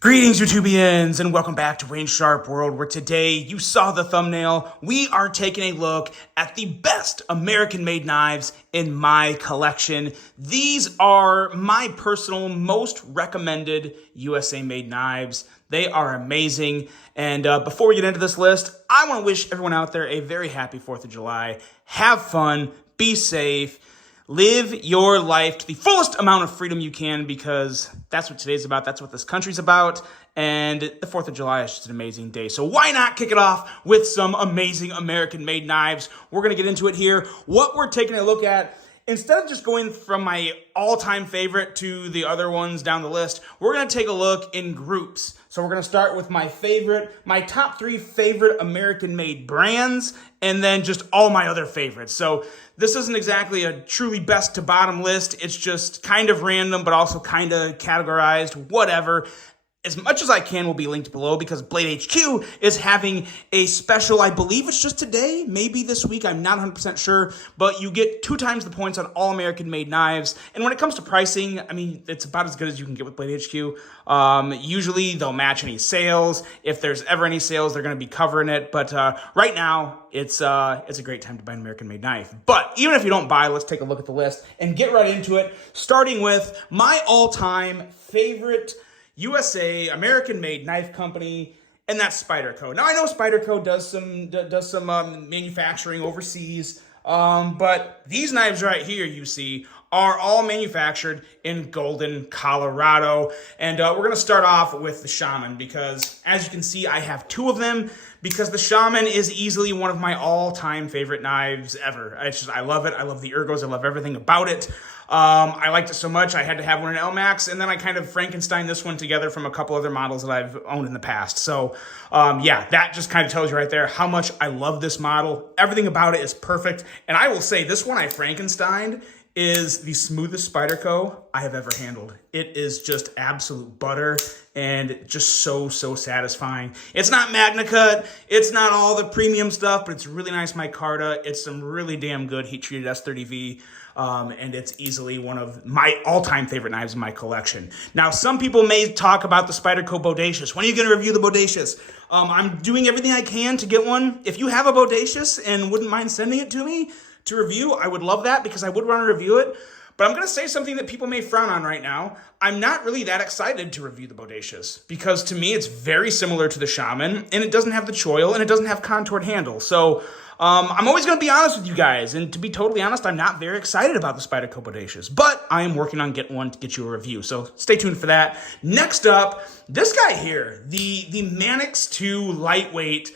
Greetings, YouTubians, and welcome back to Wayne Sharp World, where today, you saw the thumbnail, we are taking a look at the best American-made knives in my collection. These are my personal most recommended USA-made knives. They are amazing, and before we get into this list, I want to wish everyone out there a very happy 4th of July. Have fun, be safe, live your life to the fullest amount of freedom you can, because that's what today's about. That's what this country's about. And the 4th of July is just an amazing day. So why not kick it off with some amazing American-made knives? We're going to get into it here. What we're taking a look at, instead of just going from my all-time favorite to the other ones down the list, we're going to take a look in groups. So we're going to start with my top 3 favorite American-made brands, and then just all my other favorites. So this isn't exactly a truly best to bottom list. It's just kind of random, but also kind of categorized, whatever. As much as I can will be linked below, because Blade HQ is having a special, I believe it's just today, maybe this week, I'm not 100% sure, but you get 2 times the points on all American-made knives. And when it comes to pricing, I mean, it's about as good as you can get with Blade HQ. Usually they'll match any sales. If there's ever any sales, they're going to be covering it. But right now, it's a great time to buy an American-made knife. But even if you don't buy, let's take a look at the list and get right into it, starting with my all-time favorite USA American-made knife company, and that's Spyderco. Now I know Spyderco does some manufacturing overseas, but these knives right here you see are all manufactured in Golden, Colorado. And we're going to start off with the Shaman, because as you can see, I have 2 of them, because the Shaman is easily one of my all-time favorite knives ever. I love it. I love the ergos. I love everything about it. I liked it so much, I had to have one in LMAX, and then I kind of Frankenstein this one together from a couple other models that I've owned in the past. So, yeah, that just kind of tells you right there how much I love this model. Everything about it is perfect, and I will say this one I Frankensteined is the smoothest Spyderco I have ever handled. It is just absolute butter and just so satisfying. It's not Magna Cut, it's not all the premium stuff, but it's really nice micarta. It's some really damn good heat-treated S30V. And it's easily one of my all-time favorite knives in my collection. Now, some people may talk about the Spyderco Bodacious. When are you going to review the Bodacious? I'm doing everything I can to get one. If you have a Bodacious and wouldn't mind sending it to me to review, I would love that, because I would want to review it. But I'm going to say something that people may frown on right now. I'm not really that excited to review the Bodacious, because to me it's very similar to the Shaman, and it doesn't have the choil, and it doesn't have contoured handle. So I'm always going to be honest with you guys, and to be totally honest, I'm not very excited about the Spyderco Bodacious, but I am working on getting one to get you a review, so stay tuned for that. Next up, this guy here, the Manix 2 Lightweight.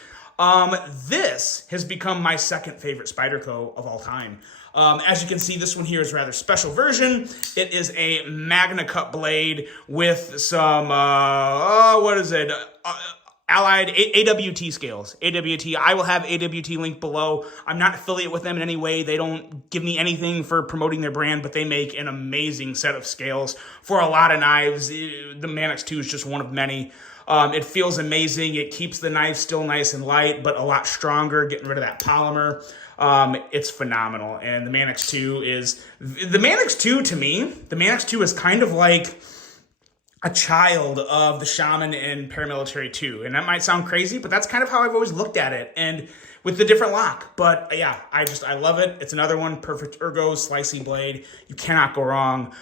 This has become my second favorite Spyderco of all time. As you can see, this one here is a rather special version. It is a Magna Cut blade with some, Allied AWT scales. AWT. I will have AWT link below. I'm not affiliate with them in any way. They don't give me anything for promoting their brand, but they make an amazing set of scales for a lot of knives. The Manix 2 is just one of many. It feels amazing. It keeps the knife still nice and light, but a lot stronger, getting rid of that polymer. It's phenomenal. And the Manix 2 to me, the Manix 2 is kind of like a child of the Shaman and Paramilitary 2. And that might sound crazy, but that's kind of how I've always looked at it. And with the different lock. But yeah, I love it. It's another one, perfect ergo, slicey blade. You cannot go wrong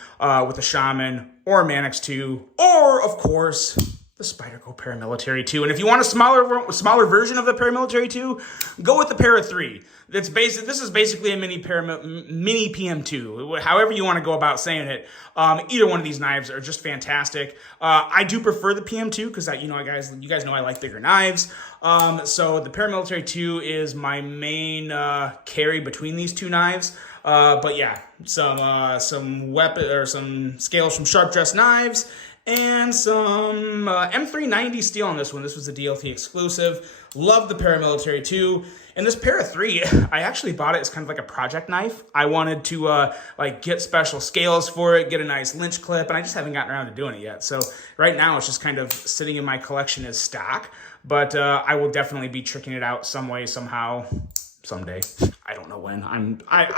with a Shaman or a Manix 2, or of course, the Spyderco Paramilitary 2. And if you want a smaller version of the Paramilitary 2, go with the Para 3. This is basically a mini PM2, however you want to go about saying it. Either one of these knives are just fantastic. I do prefer the PM2 because you guys know I like bigger knives. So the Paramilitary 2 is my main carry between these 2 knives. But yeah, some weapon or some scales from Sharp Dressed Knives, and some M390 steel on this one. This was a DLT exclusive. Love the Paramilitary 2. And this Para 3, I actually bought it as kind of like a project knife. I wanted to get special scales for it, get a nice lynch clip, and I just haven't gotten around to doing it yet. So right now it's just kind of sitting in my collection as stock. But I will definitely be tricking it out some way, somehow, someday. I don't know when. I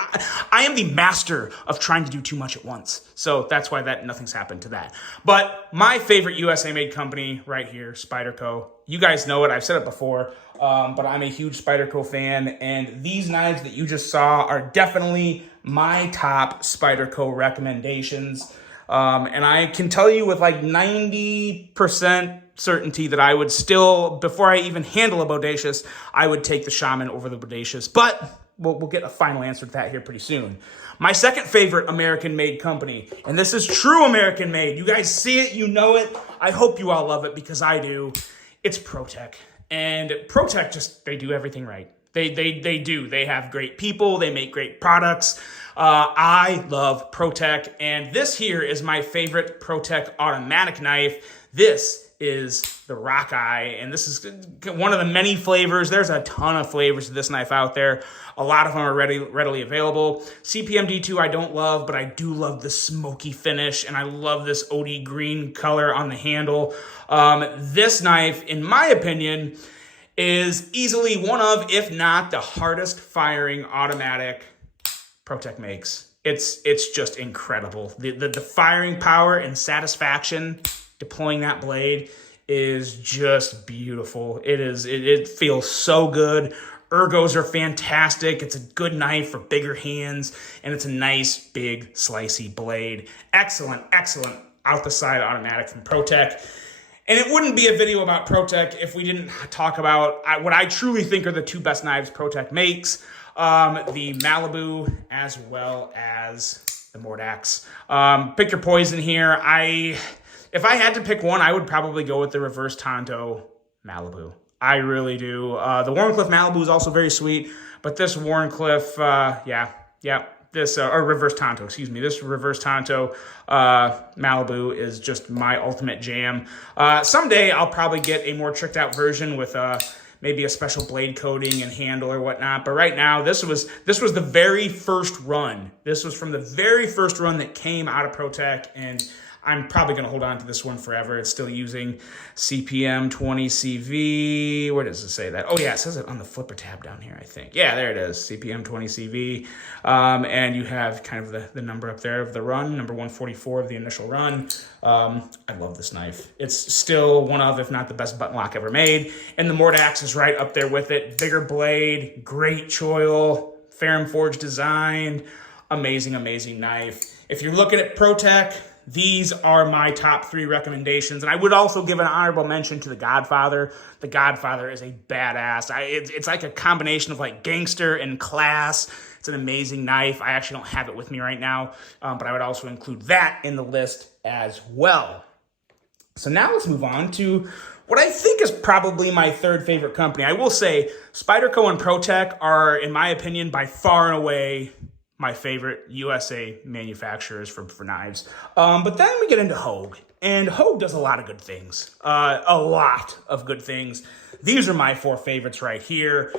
am the master of trying to do too much at once. So that's why nothing's happened to that. But my favorite USA made company right here, Spyderco. You guys know it. I've said it before. But I'm a huge Spyderco fan. And these knives that you just saw are definitely my top Spyderco recommendations. And I can tell you with like 90% certainty that I would still, before I even handle a Bodacious, I would take the Shaman over the Bodacious. But we'll get a final answer to that here pretty soon. My second favorite American-made company, and this is true American-made. You guys see it, you know it. I hope you all love it because I do. It's Protek. And Protek they do everything right. They do. They have great people. They make great products. I love Protek, and this here is my favorite Protek automatic knife. This is the Rockeye, and this is one of the many flavors. There's a ton of flavors of this knife out there. A lot of them are readily available. CPM D2 I don't love, but I do love the smoky finish, and I love this OD green color on the handle. This knife, in my opinion, is easily one of, if not the hardest firing automatic Protek makes. It's just incredible. The firing power and satisfaction deploying that blade is just beautiful. It feels so good. Ergos are fantastic. It's a good knife for bigger hands, and it's a nice, big, slicey blade. Excellent out the side automatic from Protek. And it wouldn't be a video about Protek if we didn't talk about what I truly think are the two best knives Protek makes, the Malibu as well as the Mordax. Pick your poison here. If I had to pick one, I would probably go with the Reverse Tonto Malibu. I really do. The Wharncliffe Malibu is also very sweet, but this Wharncliffe, this Reverse Tonto, excuse me. This Reverse Tonto Malibu is just my ultimate jam. Someday I'll probably get a more tricked out version with maybe a special blade coating and handle or whatnot. But right now, this was the very first run. This was from the very first run that came out of Protek, and I'm probably going to hold on to this one forever. It's still using CPM 20 CV. Where does it say that? Oh, yeah, it says it on the flipper tab down here, I think. Yeah, there it is, CPM 20 CV. And you have kind of the number up there of the run, number 144 of the initial run. I love this knife. It's still one of, if not the best button lock ever made. And the Mordax is right up there with it. Bigger blade, great choil, Ferrum Forge design. Amazing knife. If you're looking at Protek, these are my top 3 recommendations. And I would also give an honorable mention to the Godfather. The Godfather is a badass. It's like a combination of like gangster and class. It's an amazing knife. I actually don't have it with me right now, but I would also include that in the list as well. So now let's move on to what I think is probably my third favorite company. I will say Spyderco and Protek are, in my opinion, by far and away my favorite USA manufacturers for knives. But then we get into Hogue, and Hogue does a lot of good things. These are my 4 favorites right here.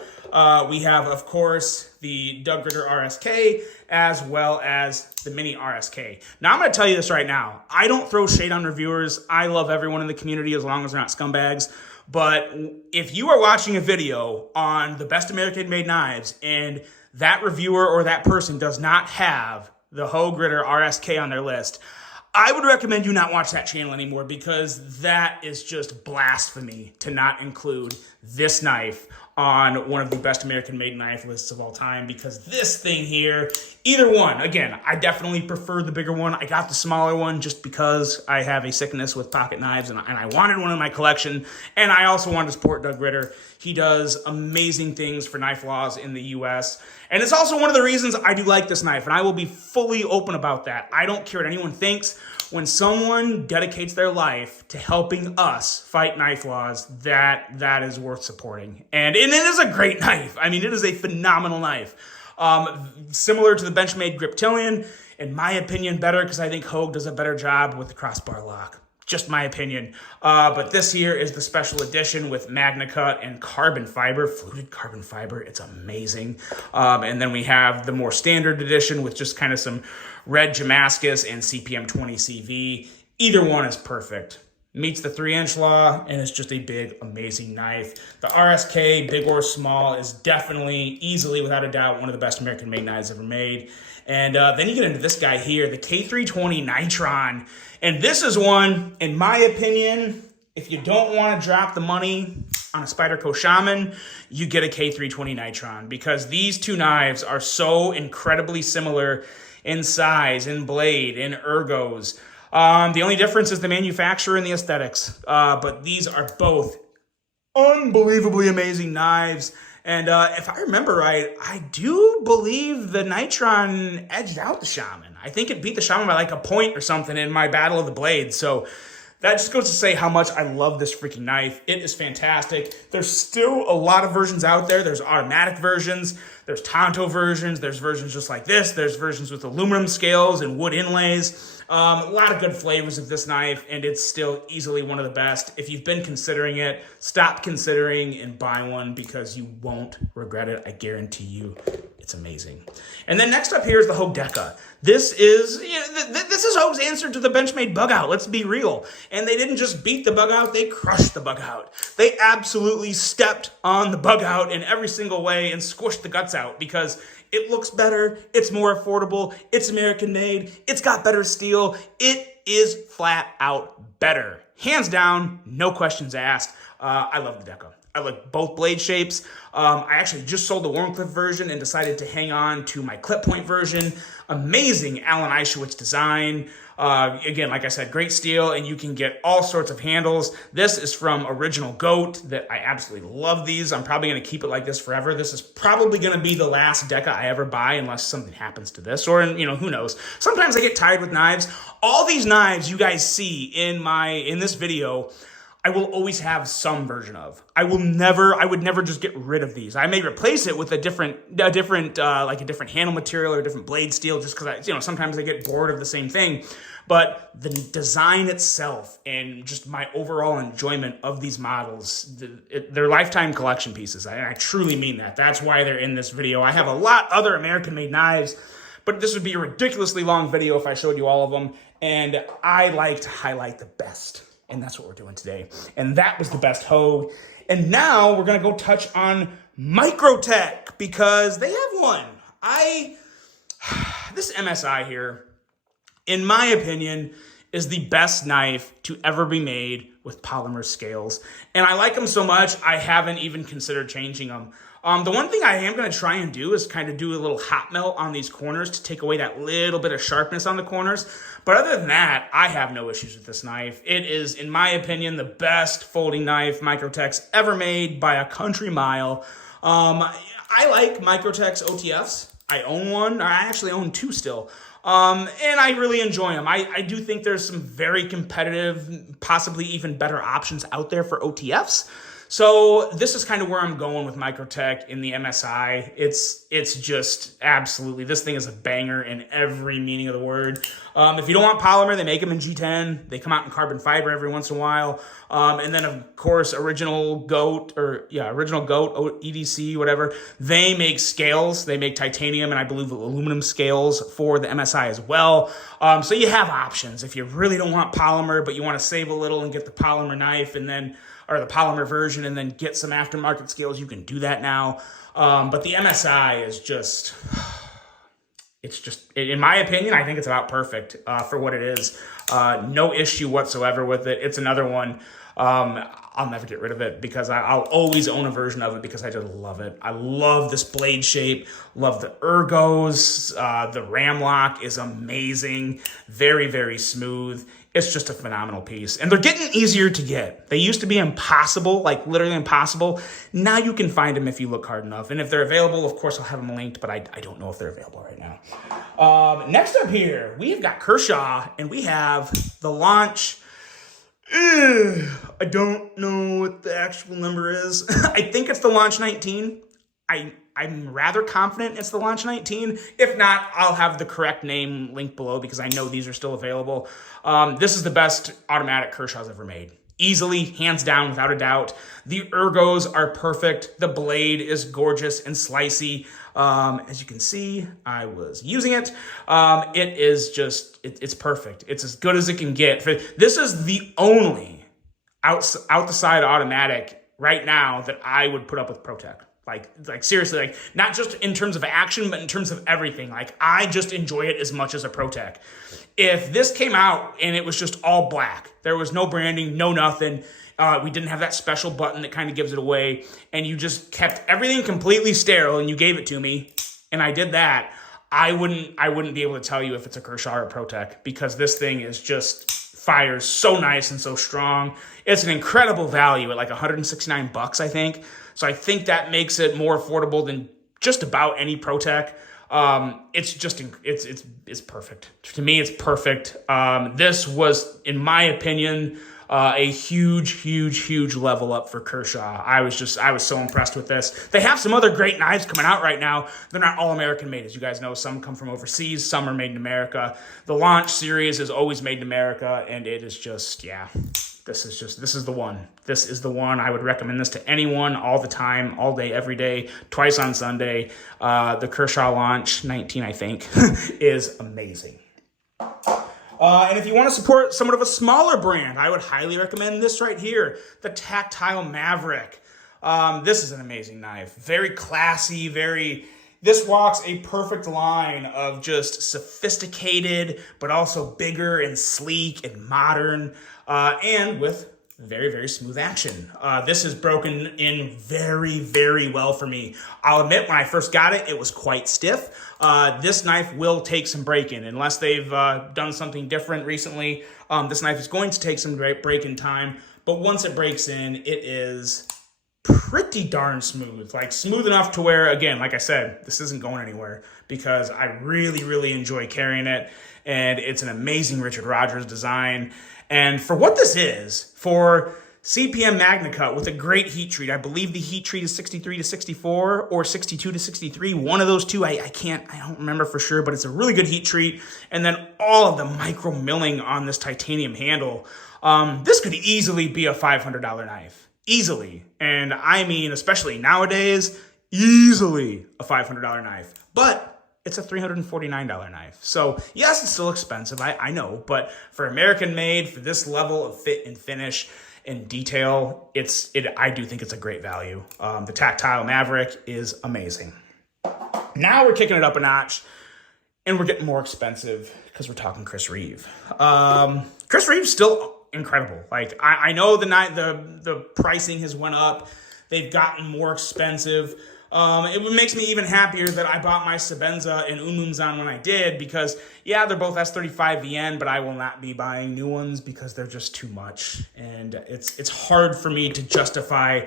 We have, of course, the Doug Ritter RSK, as well as the Mini RSK. Now, I'm going to tell you this right now. I don't throw shade on reviewers. I love everyone in the community as long as they're not scumbags. But if you are watching a video on the best American-made knives and that reviewer or that person does not have the Hogue Ritter RSK on their list, I would recommend you not watch that channel anymore, because that is just blasphemy to not include this knife on one of the best American-made knife lists of all time, because this thing here, either one, again, I definitely prefer the bigger one. I got the smaller one just because I have a sickness with pocket knives, and I wanted one in my collection, and I also wanted to support Doug Ritter. He does amazing things for knife laws in the U.S., and it's also one of the reasons I do like this knife, and I will be fully open about that. I don't care what anyone thinks. When someone dedicates their life to helping us fight knife laws, that is worth supporting. And it is a great knife. I mean, it is a phenomenal knife. Similar to the Benchmade Griptilian, in my opinion, better because I think Hogue does a better job with the crossbar lock. Just my opinion. But this here is the special edition with Magna Cut and carbon fiber, fluted carbon fiber. It's amazing. And then we have the more standard edition with just kind of some red Damascus and CPM 20 CV. Either one is perfect. meets the 3-inch law, and it's just a big, amazing knife. The RSK Big or Small is definitely, easily, without a doubt, one of the best American-made knives ever made. And then you get into this guy here, the K320 Nitron. And this is one, in my opinion, if you don't want to drop the money on a Spyderco Shaman, you get a K320 Nitron, because these two knives are so incredibly similar in size, in blade, in ergos. The only difference is the manufacturer and the aesthetics. But these are both unbelievably amazing knives. And if I remember right, I do believe the Nitron edged out the Shaman. I think it beat the Shaman by like a point or something in my Battle of the Blades. So that just goes to say how much I love this freaking knife. It is fantastic. There's still a lot of versions out there. There's automatic versions. There's Tonto versions. There's versions just like this. There's versions with aluminum scales and wood inlays. A lot of good flavors of this knife, and it's still easily one of the best. If you've been considering it, stop considering and buy one, because you won't regret it. I guarantee you. It's amazing. And then next up here is the Hogue Deca. This is Hogue's answer to the Benchmade bug out. Let's be real. And they didn't just beat the bug out, they crushed the bug out. They absolutely stepped on the bug out in every single way and squished the guts out, because it looks better, it's more affordable, it's American made, it's got better steel, it is flat out better. Hands down, no questions asked. I love the Deca. I like both blade shapes. I actually just sold the Warncliffe version and decided to hang on to my clip point version. Amazing Alan Ishewitz design. Again, like I said, great steel, and you can get all sorts of handles. This is from Original Goat. That I absolutely love these. I'm probably going to keep it like this forever. This is probably going to be the last Deca I ever buy, unless something happens to this, or, who knows. Sometimes I get tired with knives. All these knives you guys see in this video, I will always have some version of. I would never just get rid of these. I may replace it with a different handle material or a different blade steel, just because sometimes I get bored of the same thing. But the design itself and just my overall enjoyment of these models, they're lifetime collection pieces. I truly mean that. That's why they're in this video. I have a lot other American-made knives, but this would be a ridiculously long video if I showed you all of them. And I like to highlight the best. And that's what we're doing today. And that was the best Hogue. And now we're going to go touch on Microtech, because they have one. This MSI here, in my opinion, is the best knife to ever be made with polymer scales. And I like them so much, I haven't even considered changing them. The one thing I am going to try and do is kind of do a little hot melt on these corners to take away that little bit of sharpness on the corners. But other than that, I have no issues with this knife. It is, in my opinion, the best folding knife Microtech's ever made by a country mile. I like Microtech's OTFs. I own one. I actually own two still. And I really enjoy them. I do think there's some very competitive, possibly even better options out there for OTFs. So this is kind of where I'm going with Microtech in the MSI. It's just absolutely, this thing is a banger in every meaning of the word. If you don't want polymer, they make them in G10. They come out in carbon fiber every once in a while. And then of course, Original Goat, EDC, whatever. They make scales. They make titanium and I believe aluminum scales for the MSI as well. So you have options. If you really don't want polymer, but you want to save a little and get the polymer knife or the polymer version and then get some aftermarket scales, you can do that now. But the MSI is just, in my opinion, I think it's about perfect for what it is. No issue whatsoever with it. It's another one. I'll never get rid of it, because I'll always own a version of it, because I just love it. I love this blade shape, love the ergos, the ram lock is amazing, very, very smooth. It's just a phenomenal piece. And they're getting easier to get. They used to be impossible, like literally impossible. Now you can find them if you look hard enough. And if they're available, of course, I'll have them linked, but I don't know if they're available right now. Next up here, we've got Kershaw, and we have the launch. I don't know what the actual number is. I think it's the launch 19. I'm rather confident it's the launch 19. If not, I'll have the correct name linked below, because I know these are still available. This is the best automatic Kershaw's ever made. Easily, hands down, without a doubt. The ergos are perfect. The blade is gorgeous and slicey. As you can see, I was using it. It is just, it's perfect. It's as good as it can get. This is the only out the side automatic right now that I would put up with Protek. Like seriously, like not just in terms of action, but in terms of everything. Like I just enjoy it as much as a Protek. If this came out and it was just all black, there was no branding, no nothing, we didn't have that special button that kind of gives it away, and you just kept everything completely sterile and you gave it to me, and I did that, I wouldn't be able to tell you if it's a Kershaw or a Protek, because this thing is just fires so nice and so strong. It's an incredible value at like $169, I think. So I think that makes it more affordable than just about any Protek. It's perfect. To me, it's perfect. This was, in my opinion, a huge level up for Kershaw. I was so impressed with this. They have some other great knives coming out right now. They're not all American made, as you guys know. Some come from overseas, some are made in America. The Launch series is always made in America, and it is just, yeah, this is the one. This is the one. I would recommend this to anyone all the time, all day, every day, twice on Sunday. The Kershaw Launch 19, I think, is amazing. And if you want to support somewhat of a smaller brand, I would highly recommend this right here, the Tactile Maverick. This is an amazing knife. Very classy, this walks a perfect line of just sophisticated, but also bigger and sleek and modern, and with very smooth action. This is broken in very well for me. I'll admit, when I first got it, it was quite stiff. This knife will take some break-in. Unless they've done something different recently, this knife is going to take some break-in time. But once it breaks in, it is pretty darn smooth. Like smooth enough to where, again, like I said, this isn't going anywhere, because I really enjoy carrying it. And it's an amazing Richard Rogers design. And for what this is, for CPM Magna Cut with a great heat treat, I believe the heat treat is 63 to 64 or 62 to 63. One of those two, I don't remember for sure, but it's a really good heat treat. And then all of the micro milling on this titanium handle. This could easily be a $500 knife. Easily. And I mean, especially nowadays, easily a $500 knife. But it's a $349 knife. So yes, it's still expensive, I know, but for American made, for this level of fit and finish and detail, I do think it's a great value. The Tactile Maverick is amazing. Now we're kicking it up a notch, and we're getting more expensive because we're talking Chris Reeve. Chris Reeve's still incredible. Like I know the pricing has went up. They've gotten more expensive. It makes me even happier that I bought my Sebenza and Unmunzan when I did, because yeah, they're both S35 VN, but I will not be buying new ones because they're just too much. And it's hard for me to justify,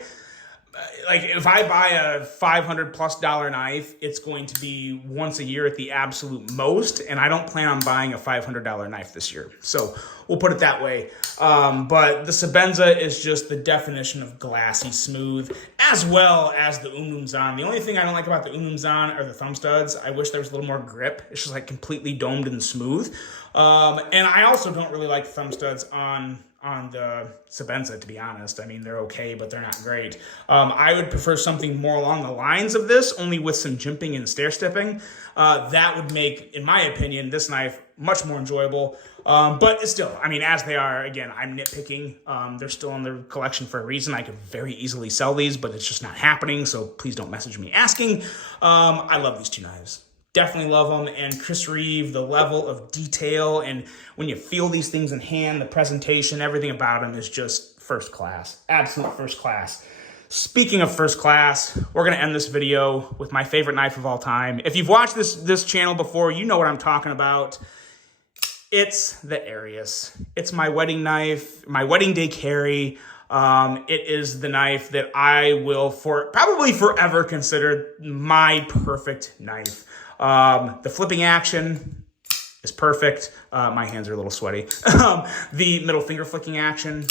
like if I buy a $500+ knife, it's going to be once a year at the absolute most. And I don't plan on buying a $500 knife this year. So we'll put it that way. But the Sebenza is just the definition of glassy smooth, as well as the Unmunzan. The only thing I don't like about the Unmunzan are the thumb studs. I wish there was a little more grip. It's just like completely domed and smooth. And I also don't really like thumb studs on the Sebenza, to be honest. I mean, they're okay, but they're not great. I would prefer something more along the lines of this, only with some jimping and stair-stepping. That would make, in my opinion, this knife much more enjoyable. But it's still, I mean, as they are, again, I'm nitpicking. They're still in the collection for a reason. I could very easily sell these, but it's just not happening, so please don't message me asking. I love these two knives. Definitely love them. And Chris Reeve, the level of detail, and when you feel these things in hand, the presentation, everything about them is just first class. Absolute first class. Speaking of first class, we're going to end this video with my favorite knife of all time. If you've watched this channel before, you know what I'm talking about. It's the Arius. It's my wedding knife, my wedding day carry. It is the knife that I will probably forever consider my perfect knife. The flipping action is perfect. My hands are a little sweaty. The middle finger flicking action,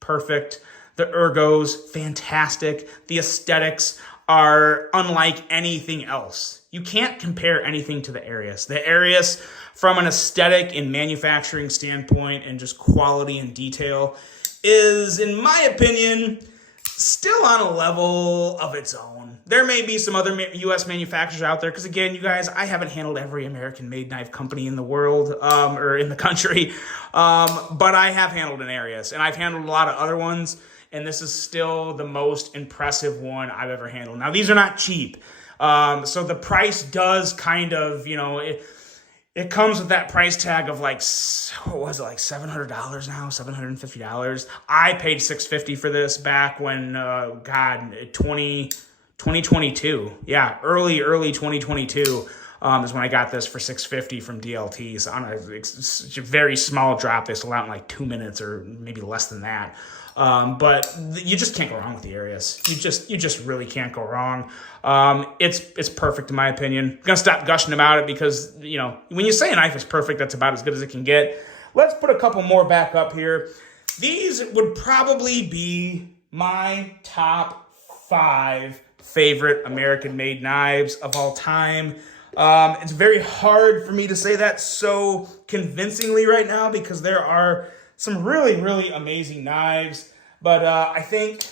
perfect. The ergos, fantastic. The aesthetics are unlike anything else. You can't compare anything to the Arius. The Arius, from an aesthetic and manufacturing standpoint and just quality and detail, is, in my opinion, still on a level of its own. There may be some other U.S. manufacturers out there, because again, you guys, I haven't handled every American-made knife company in the world, or in the country, but I have handled an Arius, and I've handled a lot of other ones, and this is still the most impressive one I've ever handled. Now, these are not cheap, so the price does kind of, it comes with that price tag of like, what was it, like $700 now, $750. I paid $650 for this back when, 2022. Yeah, early 2022 is when I got this for $650 from DLT. On a very small drop. They sold out in like 2 minutes or maybe less than that. But you just can't go wrong with the Arius. You just really can't go wrong. It's perfect in my opinion. I'm gonna stop gushing about it because, when you say a knife is perfect, that's about as good as it can get. Let's put a couple more back up here. These would probably be my top 5 favorite American-made knives of all time. It's very hard for me to say that so convincingly right now because there are some really, really amazing knives, but I think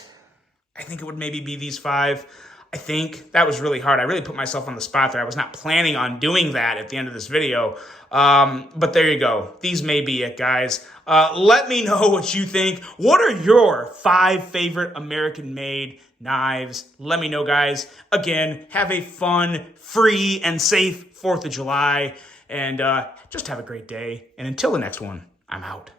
it would maybe be these 5. I think that was really hard. I really put myself on the spot there. I was not planning on doing that at the end of this video, but there you go. These may be it, guys. Let me know what you think. What are your 5 favorite American-made knives? Let me know, guys. Again, have a fun, free, and safe 4th of July, and just have a great day. And until the next one, I'm out.